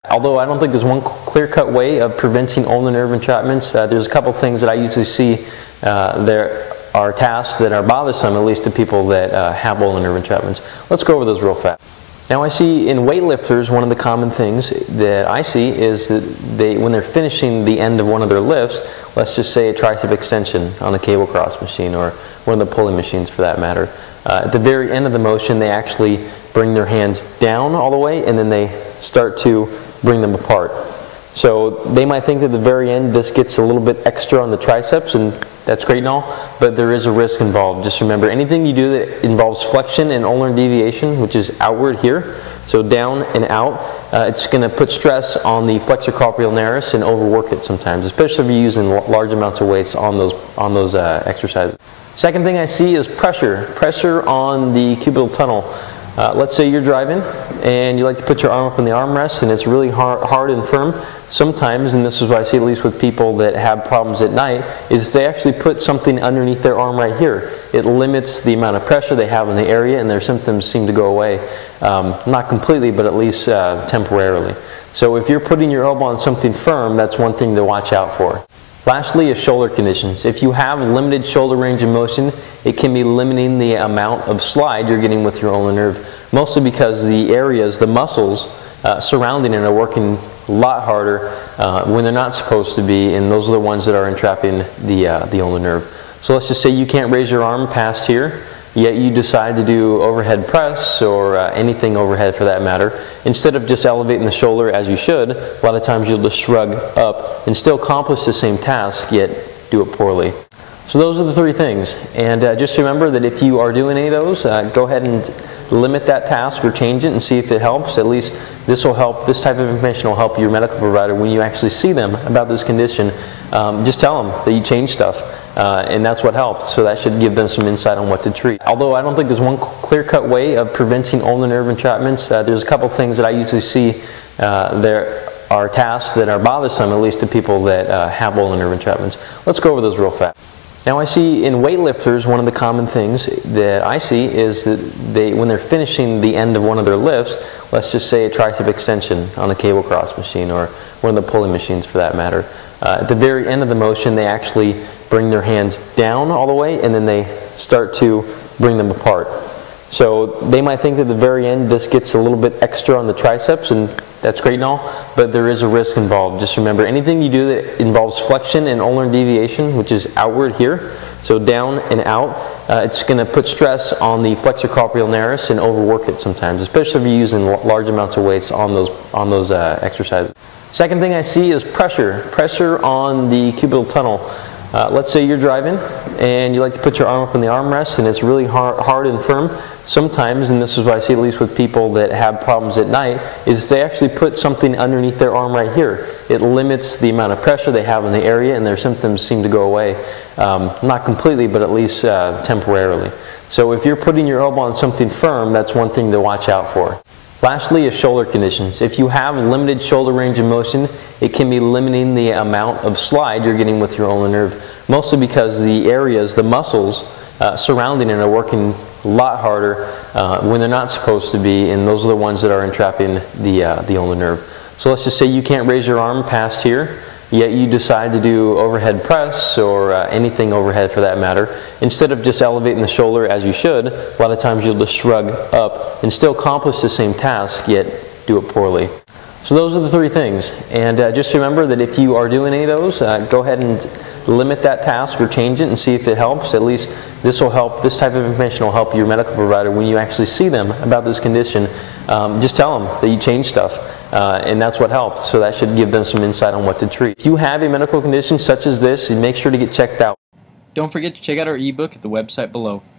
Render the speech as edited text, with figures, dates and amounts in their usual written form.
Although I don't think there's one clear-cut way of preventing ulnar nerve entrapments, there's a couple things that I usually see. There are tasks that are bothersome, at least to people that have ulnar nerve entrapments. Let's go over those real fast. Now I see in weightlifters, one of the common things that I see is that when they're finishing the end of one of their lifts, let's just say a tricep extension on a cable cross machine or one of the pulling machines for that matter, at the very end of the motion they actually bring their hands down all the way and then they start to bring them apart. So they might think at the very end this gets a little bit extra on the triceps, and that's great and all, but there is a risk involved. Just remember, anything you do that involves flexion and ulnar deviation, which is outward here, so down and out, it's going to put stress on the flexor carpi ulnaris and overwork it sometimes, especially if you're using large amounts of weights on those exercises. Second thing I see is pressure on the cubital tunnel. Let's say you're driving and you like to put your arm up in the armrest and it's really hard and firm. Sometimes, and this is what I see at least with people that have problems at night, is they actually put something underneath their arm right here. It limits the amount of pressure they have in the area and their symptoms seem to go away. Not completely, but at least temporarily. So if you're putting your elbow on something firm, that's one thing to watch out for. Lastly is shoulder conditions. If you have limited shoulder range of motion, it can be limiting the amount of slide you're getting with your ulnar nerve, mostly because the areas, the muscles surrounding it are working a lot harder when they're not supposed to be, and those are the ones that are entrapping the ulnar nerve. So let's just say you can't raise your arm past here, yet you decide to do overhead press or anything overhead for that matter. Instead of just elevating the shoulder as you should, a lot of times you'll just shrug up and still accomplish the same task, yet do it poorly. So those are the three things, and just remember that if you are doing any of those, go ahead and limit that task or change it and see if it helps. At least this will help, this type of information will help your medical provider when you actually see them about this condition. Just tell them that you changed stuff. And that's what helped, so that should give them some insight on what to treat. Although I don't think there's one clear-cut way of preventing ulnar nerve entrapments, there's a couple things that I usually see. There are tasks that are bothersome, at least to people that have ulnar nerve entrapments. Let's go over those real fast. Now I see in weightlifters, one of the common things that I see is that when they're finishing the end of one of their lifts, let's just say a tricep extension on a cable cross machine or one of the pulling machines for that matter, at the very end of the motion they actually bring their hands down all the way and then they start to bring them apart. So they might think at the very end this gets a little bit extra on the triceps, and that's great and all, but there is a risk involved. Just remember, anything you do that involves flexion and ulnar deviation, which is outward here, so down and out, it's going to put stress on the flexor carpi ulnaris and overwork it sometimes, especially if you're using large amounts of weights on those exercises. Second thing I see is pressure on the cubital tunnel. Let's say you're driving and you like to put your arm up in the armrest and it's really hard and firm. Sometimes, and this is what I see at least with people that have problems at night, is they actually put something underneath their arm right here. It limits the amount of pressure they have in the area and their symptoms seem to go away. Not completely, but at least temporarily. So if you're putting your elbow on something firm, that's one thing to watch out for. Lastly is shoulder conditions. If you have limited shoulder range of motion, it can be limiting the amount of slide you're getting with your ulnar nerve, mostly because the areas, the muscles surrounding it are working a lot harder when they're not supposed to be, and those are the ones that are entrapping the ulnar nerve. So let's just say you can't raise your arm past here, yet you decide to do overhead press or anything overhead for that matter. Instead of just elevating the shoulder as you should, a lot of times you'll just shrug up and still accomplish the same task, yet do it poorly. So those are the three things, and just remember that if you are doing any of those, go ahead and limit that task or change it and see if it helps. At least this will help, this type of information will help your medical provider when you actually see them about this condition. Just tell them that you changed stuff. And that's what helped, so that should give them some insight on what to treat. If you have a medical condition such as this, make sure to get checked out. Don't forget to check out our ebook at the website below.